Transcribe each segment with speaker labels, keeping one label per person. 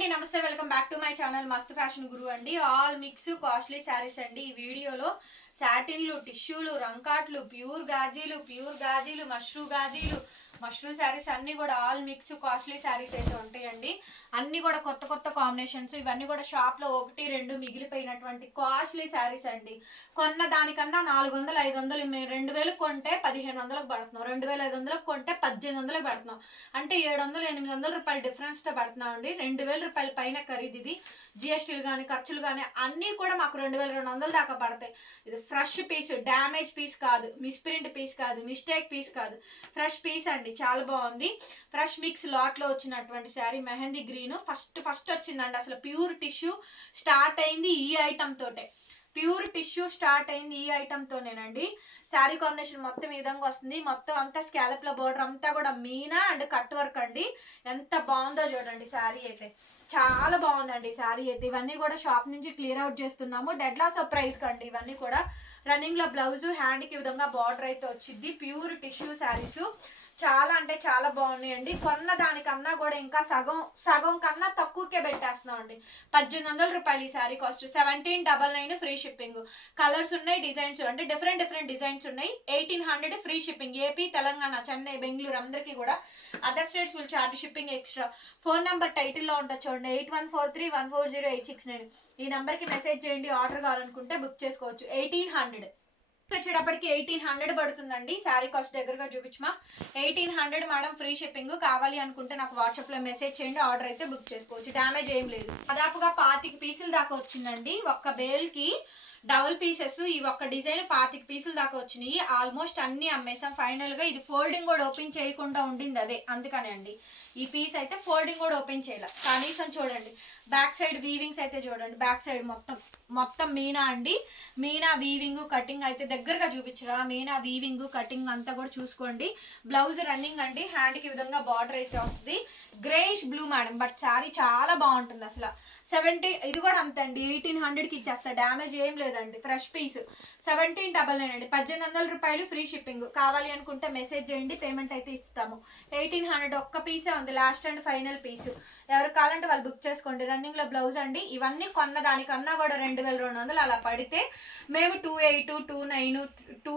Speaker 1: అండి నమస్తే welcome back to my channel మస్త్ ఫ్యాషన్ గురు అండి. ఆల్ మిక్స్ కాస్ట్లీ శారీస్ అండి. ఈ వీడియోలో సాటిన్లు టిష్యూలు రంకాట్లు ప్యూర్ గాజీలు ప్యూర్ గాజీలు మష్రూ గాజీలు మష్రూమ్ శారీస్ అన్ని కూడా ఆల్ మిక్స్ కాస్ట్లీ శారీస్ అయితే ఉంటాయండి. అన్ని కూడా కొత్త కొత్త కాంబినేషన్స్ ఇవన్నీ కూడా షాప్లో ఒకటి రెండు మిగిలిపోయినటువంటి కాస్ట్లీ శారీస్ అండి. కొన్న దానికన్నా నాలుగు వందలు ఐదు వందలు మేము రెండు వేలు కొంటే పదిహేను వందలకు పడుతున్నాం. రెండు వేల ఐదు వందలకు కొంటే పద్దెనిమిది వందలకు పడుతున్నాం. అంటే ఏడు వందలు ఎనిమిది వందల రూపాయలు డిఫరెన్స్తో అండి. రెండు వేల రూపాయల పైన ఖరీదు ఇది. జిఎస్టీలు కానీ ఖర్చులు కానీ అన్నీ కూడా మాకు రెండు వేల రెండు వందల దాకా పడతాయి. ఇది ఫ్రెష్ పీస్ డ్యామేజ్ పీస్ కాదు. మిస్ప్రింట్ పీస్ కాదు. మిస్టేక్ పీస్ కాదు. ఫ్రెష్ పీస్ అండి. చాలా బాగుంది. ఫ్రెష్ మిక్స్ లాట్లో వచ్చినటువంటి sari mehndi green. First first వచ్చిందండి అసలు ప్యూర్ టిష్యూ స్టార్ట్ అయింది ఈ ఐటమ్ తోటే. ప్యూర్ టిష్యూ స్టార్ట్ అయింది ఈ ఐటమ్తోనేనండి శారీ కాంబినేషన్ మొత్తం ఈ విధంగా వస్తుంది. మొత్తం అంతా స్కాలప్ల బోర్డర్ అంతా కూడా మీనా అండ్ కట్ వర్క్ అండి. ఎంత బాగుందో చూడండి శారీ అయితే. చాలా బాగుందండి శారీ అయితే. ఇవన్నీ కూడా షాప్ నుంచి క్లియర్ అవుట్ చేస్తున్నాము. డెడ్ లాస్ ఆఫ్ ప్రైస్ కండి ఇవన్నీ కూడా. రన్నింగ్లో బ్లౌజు హ్యాండ్కి విధంగా బార్డర్ అయితే వచ్చింది. ప్యూర్ టిష్యూ శారీస్ చాలా అంటే చాలా బాగున్నాయండి. కొన్న దానికన్నా కూడా ఇంకా సగం సగం కన్నా తక్కువకే పెట్టేస్తున్నాం అండి పద్దెనిమిది వందల రూపాయలు ఈ sari cost seventeen double nine free shipping colours ఉన్నాయి డిజైన్స్ అంటే డిఫరెంట్ డిఫరెంట్ డిజైన్స్ ఉన్నాయి. Eighteen hundred free shipping AP Telangana Chennai Bengaluru అందరికీ కూడా other states will charge shipping extra phone number టైటిల్లో ఉంటుంది చూడండి. Eight one four three one four zero eight six nine ఈ నెంబర్కి మెసేజ్ చేయండి. ఆర్డర్ కావాలనుకుంటే బుక్ చేసుకోవచ్చు. ఎయిటీన్ హండ్రెడ్ వచ్చేటప్పటికి ఎయిటీన్ హండ్రెడ్ పడుతుందండి. శారీ కాస్ట్ దగ్గరగా చూపించమా. Eighteen hundred madam free shipping కావాలి అనుకుంటే నాకు వాట్సాప్లో మెసేజ్ చేయండి. ఆర్డర్ అయితే బుక్ చేసుకోవచ్చు. డ్యామేజ్ ఏం లేదు. దాదాపుగా పాతిక పీసులు దాకా వచ్చిందండి. ఒక్క బేల్కి డబుల్ పీసెస్ ఈ ఒక్క డిజైన్ పాతిక పీసులు దాకా వచ్చినాయి. ఆల్మోస్ట్ అన్ని అమ్మేసాం. ఫైనల్గా ఇది ఫోల్డింగ్ కూడా ఓపెన్ చేయకుండా ఉండింది అదే. అందుకనే అండి. ఈ పీస్ అయితే ఫోల్డింగ్ కూడా ఓపెన్ చేయలే. కనీసం చూడండి. బ్యాక్ సైడ్ వీవింగ్స్ అయితే చూడండి. బ్యాక్ సైడ్ మొత్తం. మొత్తం మీనా అండి. మీనా వీవింగ్ కటింగ్ అయితే దగ్గరగా చూపించరా? మీనా వీవింగ్ కటింగ్ అంతా కూడా చూసుకోండి. బ్లౌజ్ రన్నింగ్ అండి. హ్యాండ్కి విధంగా బార్డర్ అయితే వస్తుంది. Greyish blue madam but sari చాలా బాగుంటుంది అసలు. సెవెంటీ ఇది కూడా అంతే అండి. ఎయిటీన్ హండ్రెడ్కి ఇచ్చేస్తా. డ్యామేజ్ ఏం లేదు. లేదండి fresh piece seventeen double nine అండి. పద్దెనిమిది వందల రూపాయలు ఫ్రీ షిప్పింగ్ కావాలి అనుకుంటే మెసేజ్ చేయండి పేమెంట్ అయితే ఇస్తాము. ఎయిటీన్ హండ్రెడ్ ఒక్క పీసే ఉంది లాస్ట్ అండ్ ఫైనల్ పీస్ ఎవరు కావాలంటే వాళ్ళు బుక్ చేసుకోండి. రన్నింగ్లో బ్లౌజ్ అండి ఇవన్నీ కొన్న దానికన్నా కూడా రెండు వేల రెండు వందలు అలా పడితే మేము two eight two nine two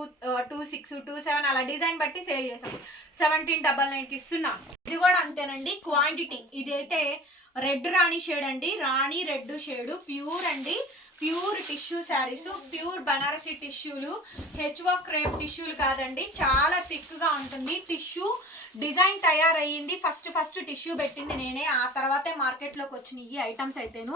Speaker 1: two six two seven అలా డిజైన్ బట్టి సేల్ చేసాం సెవెంటీన్ డబల్ నైన్కి ఇస్తున్నాం. ఇది కూడా అంతేనండి క్వాంటిటీ ఇదైతే రెడ్ రాణి షేడ్ అండి. రాణి రెడ్ షేడ్ ప్యూర్ అండి. Pure tissue saris pure Banarasi టిష్యూలు హెచ్వో క్రేప్ టిష్యూలు కాదండి. చాలా థిక్గా ఉంటుంది. టిష్యూ డిజైన్ తయారయ్యింది. ఫస్ట్ ఫస్ట్ టిష్యూ పెట్టింది నేనే. ఆ తర్వాతే మార్కెట్లోకి వచ్చినాయి ఈ ఐటమ్స్ అయితేను.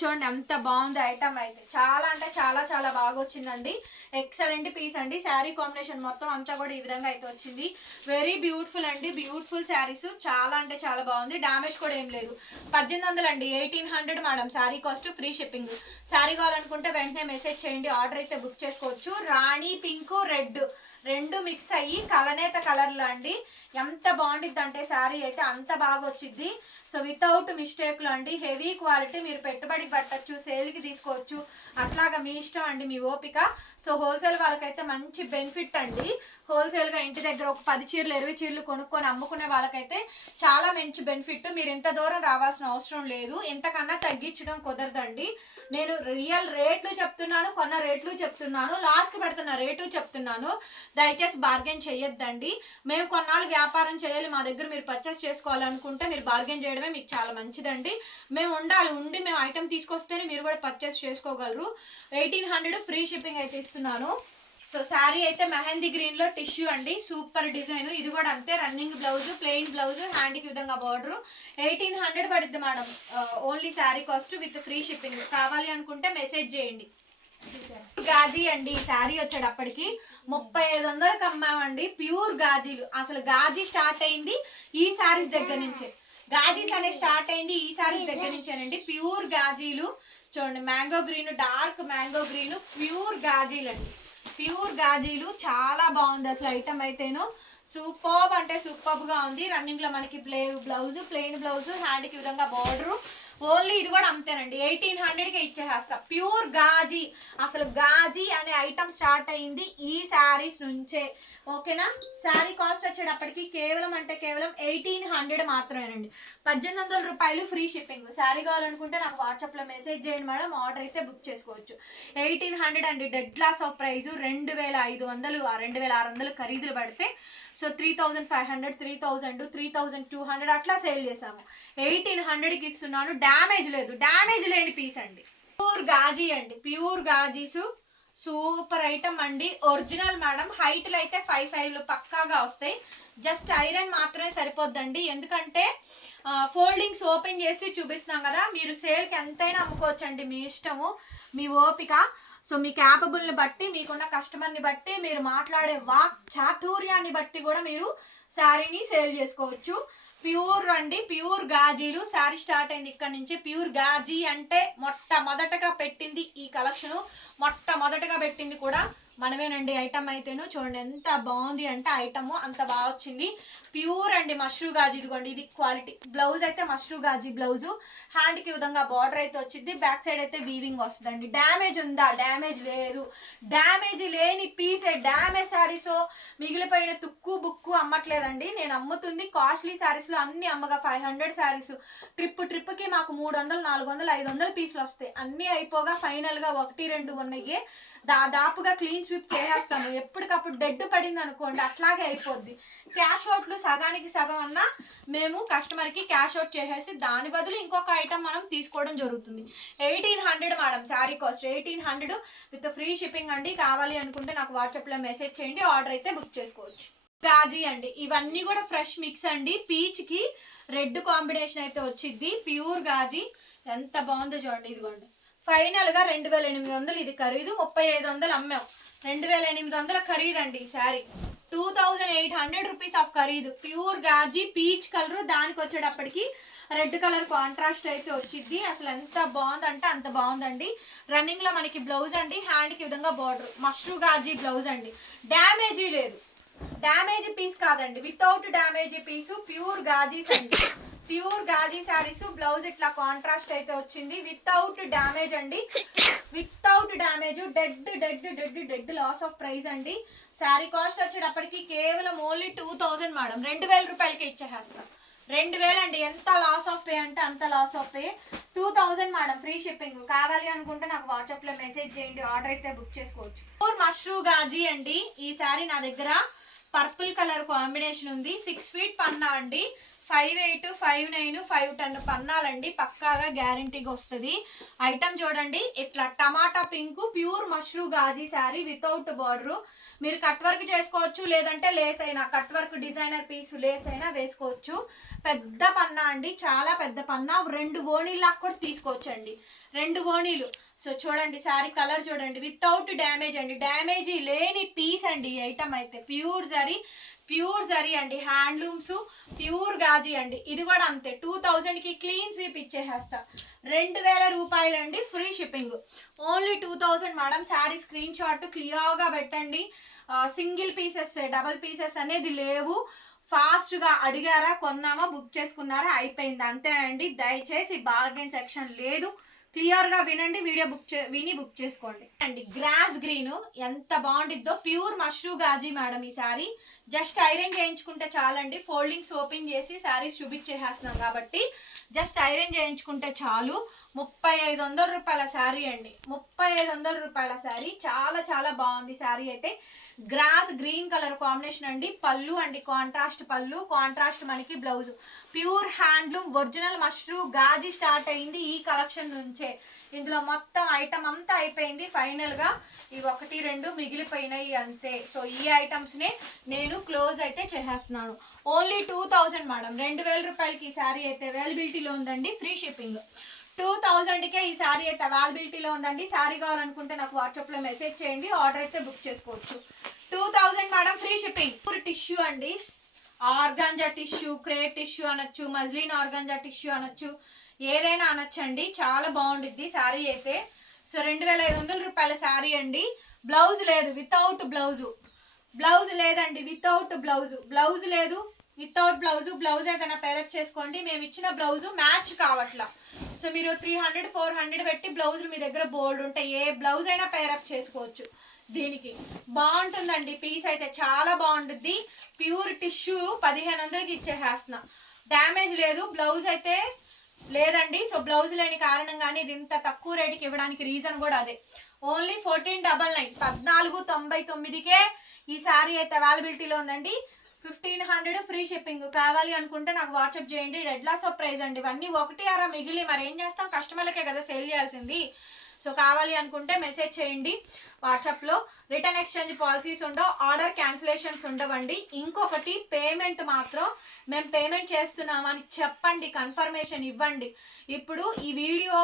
Speaker 1: చూడండి ఎంత బాగుంది ఐటమ్ అయితే. చాలా అంటే చాలా చాలా బాగా వచ్చిందండి ఎక్సలెంట్ పీస్ అండి. శారీ కాంబినేషన్ మొత్తం అంతా కూడా ఈ విధంగా అయితే వచ్చింది. వెరీ బ్యూటిఫుల్ అండి. బ్యూటిఫుల్ శారీస్. చాలా అంటే చాలా బాగుంది. డ్యామేజ్ కూడా ఏం లేదు. పద్దెనిమిది వందలు అండి. Eighteen hundred madam. Sari cost free shipping. Sari కావాలనుకుంటే వెంటనే మెసేజ్ చేయండి. ఆర్డర్ అయితే బుక్ చేసుకోవచ్చు. రాణి పింక్ రెడ్. రెండు మిక్స్ అయ్యి కలనేత కలర్లో అండి. ఎంత బాగుండిద్ది అంటే శారీ అయితే అంత బాగా వచ్చింది సో వితౌట్ మిస్టేక్లో అండి. హెవీ క్వాలిటీ మీరు పెట్టుబడికి పట్టచ్చు సేల్కి తీసుకోవచ్చు. అట్లాగా మీ ఇష్టం అండి మీ ఓపిక. సో హోల్సేల్ వాళ్ళకైతే మంచి బెనిఫిట్ అండి. హోల్సేల్గా ఇంటి దగ్గర ఒక పది చీరలు ఇరవై చీరలు కొనుక్కొని అమ్ముకునే వాళ్ళకైతే చాలా మంచి బెనిఫిట్ మీరు ఇంత దూరం రావాల్సిన అవసరం లేదు. ఇంతకన్నా తగ్గించడం కుదరదండి. నేను రియల్ రేట్లు చెప్తున్నాను కొన్న రేట్లు చెప్తున్నాను లాస్ట్కి పెడుతున్న రేటు చెప్తున్నాను. దయచేసి బార్గెన్ చేయొద్దండి. మేము కొన్నాళ్ళు వ్యాపారం చేయాలి మా దగ్గర మీరు పర్చేస్ చేసుకోవాలనుకుంటే మీరు బార్గెన్ చేయడమే మీకు చాలా మంచిదండి. మేము ఉండాలి ఉండి మేము ఐటెం తీసుకొస్తేనే మీరు కూడా పర్చేస్ చేసుకోగలరు. ఎయిటీన్ హండ్రెడ్ ఫ్రీ షిప్పింగ్ అయితే ఇస్తున్నాను. సో శారీ అయితే మెహందీ గ్రీన్లో టిష్యూ అండి. సూపర్ డిజైన్ ఇది కూడా అంతే రన్నింగ్ బ్లౌజ్ ప్లెయిన్ బ్లౌజ్ హ్యాండీకి విధంగా బార్డర్ ఎయిటీన్ హండ్రెడ్ పడుద్ది madam only sari cost with free shipping కావాలి అనుకుంటే మెసేజ్ చేయండి. గాజీ అండి ఈ శారీ వచ్చేటప్పటికి ముప్పై ఐదు వందలకు అమ్మామండి ప్యూర్ గాజీలు. అసలు గాజీ స్టార్ట్ అయింది ఈ శారీస్ దగ్గర నుంచే. గాజీస్ అనే స్టార్ట్ అయింది ఈ శారీస్ దగ్గర నుంచేనండి. ప్యూర్ గాజీలు. చూడండి mango green dark mango green pure గాజీలు అండి ప్యూర్ గాజీలు చాలా బాగుంది అసలు ఐటమ్ అయితేను. సూపర్బ్ అంటే సూపర్బ్గా ఉంది. రన్నింగ్లో మనకి ప్లే బ్లౌజ్ ప్లెయిన్ బ్లౌజ్ హ్యాండ్కి విధంగా బార్డర్. ఓన్లీ ఇది కూడా అంతేనండి ఎయిటీన్ హండ్రెడ్కి ఇచ్చేసేస్తా. ప్యూర్ గాజీ. అసలు గాజీ అనే ఐటమ్ స్టార్ట్ అయింది ఈ శారీస్ నుంచే. ఓకేనా? శారీ కాస్ట్ వచ్చేటప్పటికి కేవలం అంటే కేవలం ఎయిటీన్ హండ్రెడ్ మాత్రమేనండి. పద్దెనిమిది వందల రూపాయలు ఫ్రీ షిప్పింగ్. శారీ కావాలనుకుంటే నాకు వాట్సాప్లో మెసేజ్ చేయండి మేడం. ఆర్డర్ అయితే బుక్ చేసుకోవచ్చు. ఎయిటీన్ హండ్రెడ్ అండి. డెడ్ లాస్ ఆఫ్ ప్రైస్ రెండు వేల ఐదు వందలు రెండు వేల ఆరు వందలు ఖరీదులు పడితే so three thousand five hundred three thousand three thousand two hundred అట్లా సేల్ చేసాము ఎయిటీన్ హండ్రెడ్కి ఇస్తున్నాను. డ్యామేజ్ లేదు. డ్యామేజ్ లేని పీస్ అండి. ప్యూర్ గాజీ అండి. ప్యూర్ గాజీస్. సూపర్ ఐటమ్ అండి. Original madam. హైట్లు అయితే ఫైవ్ ఫైవ్లు పక్కాగా వస్తాయి. జస్ట్ ఐరన్ మాత్రమే సరిపోద్దండి. ఎందుకంటే ఫోల్డింగ్స్ ఓపెన్ చేసి చూపిస్తున్నాం కదా మీరు సేల్కి ఎంతైనా అమ్ముకోవచ్చండి మీ ఇష్టము మీ ఓపిక. సో మీ క్యాపబుల్ని బట్టి మీకున్న కస్టమర్ని బట్టి మీరు మాట్లాడే వాక్ చాతుర్యాన్ని బట్టి కూడా మీరు శారీని సేల్ చేసుకోవచ్చు. ప్యూర్ అండి ప్యూర్ గాజీలు. శారీ స్టార్ట్ అయింది ఇక్కడ నుంచి. ప్యూర్ గాజీ అంటే మొట్టమొదటగా పెట్టింది ఈ కలెక్షన్. మొట్టమొదటగా పెట్టింది కూడా మనమేనండి ఐటమ్ అయితేను చూడండి ఎంత బాగుంది అంటే ఐటమ్ అంత బాగా వచ్చింది. ప్యూర్ అండి మష్రూ గాజీ ఇదిగోండి ఇది క్వాలిటీ. బ్లౌజ్ అయితే మష్రూ గాజీ బ్లౌజు. హ్యాండ్కి విధంగా బార్డర్ అయితే వచ్చింది. బ్యాక్ సైడ్ అయితే వీవింగ్ వస్తుందండి. డ్యామేజ్ ఉందా? డ్యామేజ్ లేదు. డ్యామేజ్ లేని పీసే డ్యామేజ్ శారీస్ మిగిలిపోయిన తుక్కు బుక్కు అమ్మట్లేదండి. నేను అమ్ముతుంది. కాస్ట్లీ శారీస్లో అన్ని అమ్మగా. ఫైవ్ హండ్రెడ్ శారీస్ ట్రిప్ ట్రిప్కి మాకు మూడు వందలు నాలుగు వందలు ఐదు వందలు పీసులు వస్తాయి. అన్నీ అయిపోగా ఫైనల్గా ఒకటి రెండు ఉన్నాయి. దాదాపుగా క్లీన్ స్విప్ చేసేస్తాము ఎప్పటికప్పుడు డెడ్ పడింది అనుకోండి అట్లాగే అయిపోద్ది. క్యాష్ అవుట్లు సగానికి సగం అన్నా మేము కస్టమర్కి క్యాష్ అవుట్ చేసేసి దాని బదులు ఇంకొక ఐటమ్ మనం తీసుకోవడం జరుగుతుంది. Eighteen hundred madam sari cost. Eighteen hundred with free shipping అండి. కావాలి అనుకుంటే నాకు వాట్సాప్లో మెసేజ్ చేయండి ఆర్డర్ అయితే బుక్ చేసుకోవచ్చు. గాజీ అండి. ఇవన్నీ కూడా ఫ్రెష్ మిక్స్ అండి. పీచ్కి రెడ్ కాంబినేషన్ అయితే వచ్చింది ప్యూర్ గాజీ. ఎంత బాగుందో చూడండి ఇదిగోండి. ఫైనల్గా రెండు వేల ఎనిమిది వందలు ఇది ఖరీదు. ముప్పై ఐదు వందలు అమ్మాం. రెండు వేల ఎనిమిది వందల ఖరీదు అండి ఈ sari. Two thousand eight hundred rupees off ఖరీదు. ప్యూర్ గాజీ పీచ్ కలర్. దానికి వచ్చేటప్పటికి రెడ్ కలర్ కాంట్రాస్ట్ అయితే వచ్చింది అసలు ఎంత బాగుందంటే అంత బాగుందండి. రన్నింగ్లో మనకి బ్లౌజ్ అండి. హ్యాండ్కి విధంగా బార్డర్. మష్రూ గాజీ బ్లౌజ్ అండి. డ్యామేజీ లేదు. డ్యామేజ్ పీస్ కాదండి. Without damage piece pure Ghazi అండి. ప్యూర్ గాజీ శారీస్ బ్లౌజ్ ఇట్లా కాంట్రాస్ట్ అయితే వచ్చింది. వితౌట్ డ్యామేజ్ అండి. Without damage dead dead dead dead loss of price అండి. శారీ కాస్ట్ వచ్చేటప్పటికి కేవలం ఓన్లీ టూ థౌజండ్ మేడం రెండు వేల రూపాయలకి ఇచ్చేసేస్తాం. రెండు వేలు అండి. ఎంత లాస్ ఆఫ్ పే అంటే అంత loss of pay two thousand madam free shipping కావాలి అనుకుంటే నాకు వాట్సాప్లో మెసేజ్ చేయండి. ఆర్డర్ అయితే బుక్ చేసుకోవచ్చు. ప్యూర్ మష్రూ గాజీ అండి. ఈ శారీ నా దగ్గర పర్పుల్ కలర్ కాంబినేషన్ ఉంది. సిక్స్ ఫీట్ పన్నా అండి. Five eight five nine five ten పన్నాలండి. పక్కాగా గ్యారంటీగా వస్తుంది. ఐటమ్ చూడండి. ఇట్లా టమాటా pink pure mashru Ghazi sari without border. మీరు కట్ వర్క్ చేసుకోవచ్చు లేదంటే లేస్ అయినా. Cut work designer piece lace అయినా వేసుకోవచ్చు. పెద్ద పన్నా అండి. చాలా పెద్ద పన్నా. రెండు ఓణీలాగా కూడా తీసుకోవచ్చండి. రెండు ఓణీలు. సో చూడండి శారీ కలర్ చూడండి. వితౌట్ డ్యామేజ్ అండి. డ్యామేజ్ లేని పీస్ అండి ఈ ఐటమ్ అయితే. ప్యూర్ జరీ ప్యూర్ జరీ అండి హ్యాండ్లూమ్స్ ప్యూర్ గాజీ అండి. ఇది కూడా అంతే టూ థౌజండ్కి క్లీన్ స్వీప్ ఇచ్చేసేస్తా. రెండు వేల రూపాయలు అండి free shipping. Only two thousand madam sari screenshot క్లియర్గా పెట్టండి. సింగిల్ పీసెస్ డబల్ పీసెస్ అనేది లేవు. ఫాస్ట్గా అడిగారా కొన్నామా బుక్ చేసుకున్నారా అయిపోయింది. అంతేనండి దయచేసి బార్గెన్ సెక్షన్ లేదు. క్లియర్గా వినండి వీడియో బుక్ చే విని బుక్ చేసుకోండి. అండి గ్రాస్ గ్రీన్ ఎంత బాగుండిద్దో ప్యూర్ మష్రూ గాజీ మేడం ఈ సారీ జస్ట్ ఐరన్ చేయించుకుంటే చాలండి. ఫోల్డింగ్స్ ఓపెన్ చేసి శారీస్ చూపించేసేస్తున్నాం కాబట్టి జస్ట్ ఐరన్ చేయించుకుంటే చాలు. ముప్పై ఐదు వందల రూపాయల శారీ అండి. ముప్పై ఐదు వందల రూపాయల శారీ. చాలా చాలా బాగుంది శారీ అయితే. గ్రాస్ గ్రీన్ కలర్ కాంబినేషన్ అండి. పళ్ళు అండి కాంట్రాస్ట్ పళ్ళు. కాంట్రాస్ట్ మనకి బ్లౌజ్. ప్యూర్ హ్యాండ్లూమ్ ఒరిజినల్ మష్రూ గాజీ స్టార్ట్ అయింది ఈ కలెక్షన్ నుంచే. ఇందులో మొత్తం ఐటమ్ అంతా అయిపోయింది. ఫైనల్గా ఈ ఇవి ఒకటి రెండు మిగిలిపోయినాయి అంతే. సో ఈ ఐటమ్స్నే నేను క్లోజ్ అయితే చేసేస్తున్నాను. Only two thousand madam. రెండు వేల రూపాయలకి ఈ శారీ అయితే అవైలబిలిటీలో ఉందండి. Free shipping. టూ థౌజండ్కే ఈ శారీ అయితే అవైలబిలిటీలో ఉందండి. శారీ కావాలనుకుంటే నాకు వాట్సాప్లో మెసేజ్ చేయండి. ఆర్డర్ అయితే బుక్ చేసుకోవచ్చు. Two thousand madam free shipping tissue అండి. ఆర్గాంజా టిష్యూ క్రేప్ టిష్యూ అనొచ్చు మజ్లిన్ ఆర్గాంజా టిష్యూ అనొచ్చు ఏదైనా అనొచ్చండి. చాలా బాగుండిద్ది శారీ అయితే. సో రెండు వేల ఐదు వందల రూపాయల శారీ అండి. బ్లౌజ్ లేదు వితౌట్ బ్లౌజు బ్లౌజ్ లేదండి వితౌట్ బ్లౌజు బ్లౌజ్ లేదు వితౌట్ బ్లౌజ్ బ్లౌజ్ ఏదైనా పేరప్ చేసుకోండి. మేము ఇచ్చిన బ్లౌజ్ మ్యాచ్ కావట్లా. సో మీరు త్రీ హండ్రెడ్ ఫోర్ హండ్రెడ్ పెట్టి బ్లౌజులు మీ దగ్గర బోల్డ్ ఉంటాయి ఏ బ్లౌజ్ అయినా పేరప్ చేసుకోవచ్చు. దీనికి బాగుంటుందండి. పీస్ అయితే చాలా బాగుంటుంది ప్యూర్ టిష్యూ పదిహేను వందలకి ఇచ్చేసేస్తున్నా డ్యామేజ్ లేదు. బ్లౌజ్ అయితే లేదండి. సో బ్లౌజ్ లేని కారణంగానే ఇది ఇంత తక్కువ రేటుకి ఇవ్వడానికి రీజన్ కూడా అదే. ఓన్లీ ఫోర్టీన్ డబల్ నైన్ పద్నాలుగు తొంభై తొమ్మిదికే ఈ శారీ అయితే అవైలబిలిటీలో ఉందండి. ఫిఫ్టీన్ హండ్రెడ్ ఫ్రీ షిప్పింగ్ కావాలి అనుకుంటే నాకు వాట్సాప్ చేయండి. రెడ్ లాస్ ఆఫ్ ప్రైస్ అండి. ఇవన్నీ ఒకటి అరా మిగిలి మరి ఏం చేస్తాం? కస్టమర్లకే కదా సేల్ చేయాల్సింది. సో కావాలి అనుకుంటే మెసేజ్ చేయండి. వాట్సాప్లో రిటర్న్ ఎక్స్చేంజ్ పాలసీస్ ఉండవు ఆర్డర్ క్యాన్సిలేషన్స్ ఉండవండి. ఇంకొకటి పేమెంట్ మాత్రం మేము పేమెంట్ చేస్తున్నామని చెప్పండి కన్ఫర్మేషన్ ఇవ్వండి. ఇప్పుడు ఈ వీడియో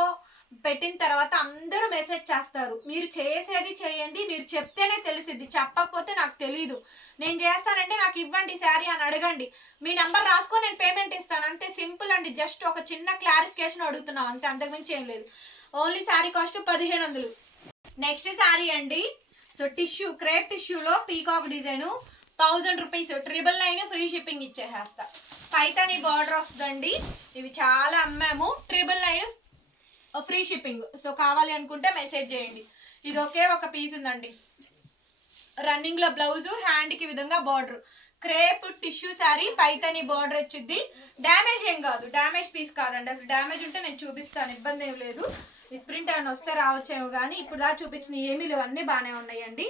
Speaker 1: పెట్టిన తర్వాత అందరూ మెసేజ్ చేస్తారు. మీరు చేసేది చేయండి మీరు చెప్తేనే తెలిసిద్ది. చెప్పకపోతే నాకు తెలీదు. నేను చేస్తానంటే నాకు ఇవ్వండి శారీ అని అడగండి. మీ నెంబర్ రాసుకొని నేను పేమెంట్ ఇస్తాను. అంతే సింపుల్ అండి. జస్ట్ ఒక చిన్న క్లారిఫికేషన్ అడుగుతున్నాం. అంతే అంతకుమించి ఏం లేదు. ఓన్లీ శారీ కాస్ట్ పదిహేను వందలు నెక్స్ట్ శారీ అండి. సో టిష్యూ క్రేప్ టిష్యూలో peacock design. Thousand rupees. Triple nine free shipping ఇచ్చేసేస్తా. Paithani border వస్తుందండి. ఇవి చాలా అమ్మాము. Triple nine free shipping. So కావాలి అనుకుంటే మెసేజ్ చేయండి. ఇది ఒకే ఒక పీస్ ఉందండి. రన్నింగ్లో బ్లౌజు హ్యాండ్కి విధంగా border. Crepe tissue sari Paithani border వచ్చింది డ్యామేజ్ ఏం కాదు. డ్యామేజ్ పీస్ కాదండి. అసలు డ్యామేజ్ ఉంటే నేను చూపిస్తాను. ఇబ్బంది ఏం లేదు. ఈ స్ప్రింట్ ఏమైనా వస్తే రావచ్చేమో కానీ ఇప్పుడు దా చూపించిన ఏమీ లేవు. అన్నీ బాగానే ఉన్నాయండి.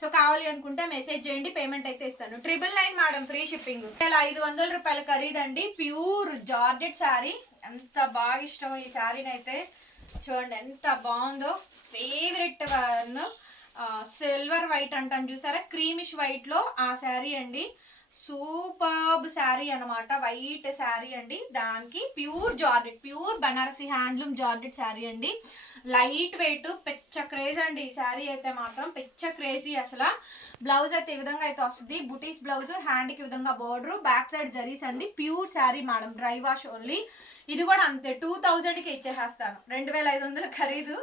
Speaker 1: సో కావాలి అనుకుంటే మెసేజ్ చేయండి పేమెంట్ అయితే ఇస్తాను. Triple nine madam free shipping ఐదు వందల రూపాయల ఖరీదండి. ప్యూర్ జార్జెట్ శారీ ఎంత బాగా ఇష్టం ఈ శారీని అయితే చూడండి ఎంత బాగుందో. ఫేవరెట్ సిల్వర్ వైట్ అంటాను చూసారా? క్రీమిష్ వైట్లో ఆ శారీ అండి. సూపర్బ్ శారీ అన్నమాట. వైట్ శారీ అండి. దానికి pure georgette pure Banarasi handloom georgette sari అండి. లైట్ వెయిట్ పెచ్చ క్రేజ్ అండి ఈ శారీ అయితే మాత్రం. పెచ్చ క్రేజీ అసలు. బ్లౌజ్ అయితే ఈ విధంగా అయితే వస్తుంది. బుటీస్ బ్లౌజ్ హ్యాండ్కి విధంగా బోర్డర్ బ్యాక్ సైడ్ జరీస్ అండి. Pure sari madam dry wash only. ఇది కూడా అంతే టూ థౌజండ్కి ఇచ్చేసేస్తాను. రెండు వేల ఐదు వందలు ఖరీదు.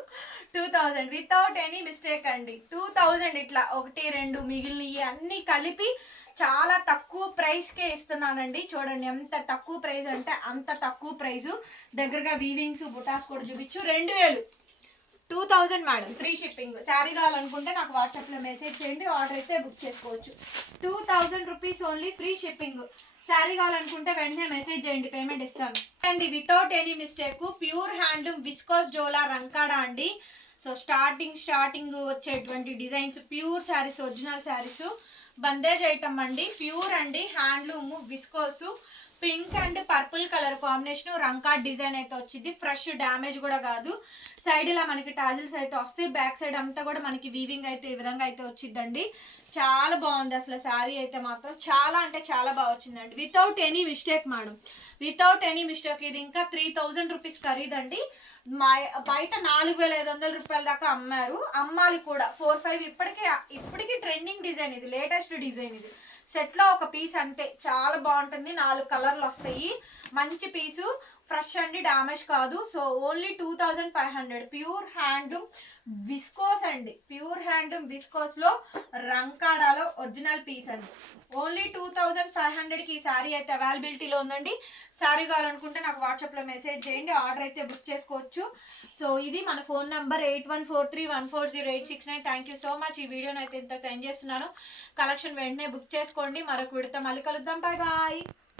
Speaker 1: Two thousand without any mistake అండి. టూ థౌజండ్ ఇట్లా ఒకటి రెండు మిగిలినవి అన్నీ కలిపి చాలా తక్కువ ప్రైస్కే ఇస్తున్నానండి. చూడండి ఎంత తక్కువ ప్రైస్ అంటే అంత తక్కువ ప్రైజు దగ్గరగా వీవింగ్స్ బుటాస్ కూడా చూపించు. రెండు వేలు. Two thousand madam free shipping sari కావాలనుకుంటే నాకు వాట్సాప్లో మెసేజ్ చేయండి ఆర్డర్ అయితే బుక్ చేసుకోవచ్చు. Two thousand rupees only free shipping sari కావాలనుకుంటే వెంటనే మెసేజ్ చేయండి పేమెంట్ ఇస్తాను. అండి without any mistake pure handloom viscose జోలా రంకాడా అండి. సో స్టార్టింగ్ స్టార్టింగ్ వచ్చేటువంటి designs pure saris original saris bandhej item అండి ప్యూర్ అండి handloom viscose pink and purple colour combination రంకాట్ design అయితే వచ్చింది. ఫ్రెష్ డ్యామేజ్ కూడా కాదు. సైడ్ ఇలా మనకి టాజిల్స్ అయితే వస్తాయి. బ్యాక్ సైడ్ అంతా కూడా మనకి వీవింగ్ అయితే ఈ విధంగా అయితే వచ్చిందండి. చాలా బాగుంది అసలు శారీ అయితే మాత్రం. చాలా అంటే చాలా బాగా వచ్చిందండి. Without any mistake madam without any mistake ఇది ఇంకా త్రీ థౌజండ్ రూపీస్ ఖరీదండి. బయట నాలుగు వేల ఐదు వందల రూపాయల దాకా అమ్మారు. అమ్మాలి కూడా. ఫోర్ ఫైవ్ ఇప్పటికే ఇప్పటికీ ట్రెండింగ్ డిజైన్ ఇది. లేటెస్ట్ డిజైన్ ఇది. సెట్లో ఒక పీస్ అంతే. చాలా బాగుంటుంది. నాలుగు కలర్లు వస్తాయి. మంచి పీసు ఫ్రెష్ అండి డామేజ్ కాదు. So only two thousand five hundred. Pure handloom viscose అండి. ప్యూర్ హ్యాండ్లూమ్ విస్కోస్లో రంకాడాలో ఒరిజినల్ పీస్ అండి. ఓన్లీ టూ థౌజండ్ ఫైవ్ హండ్రెడ్కి ఈ శారీ అయితే అవైలబిలిటీలో ఉందండి. శారీ కావాలనుకుంటే నాకు వాట్సాప్లో మెసేజ్ చేయండి ఆర్డర్ అయితే బుక్ చేసుకోవచ్చు. సో ఇది మన phone number eight one four three one four zero eight six nine. Thank you so much. ఈ వీడియోని అయితే ఇంత ఎండ్ చేస్తున్నాను. కలెక్షన్ వెంటనే బుక్ చేసుకోండి. మరొక విడత మళ్ళీ కలుద్దాం. Bye bye.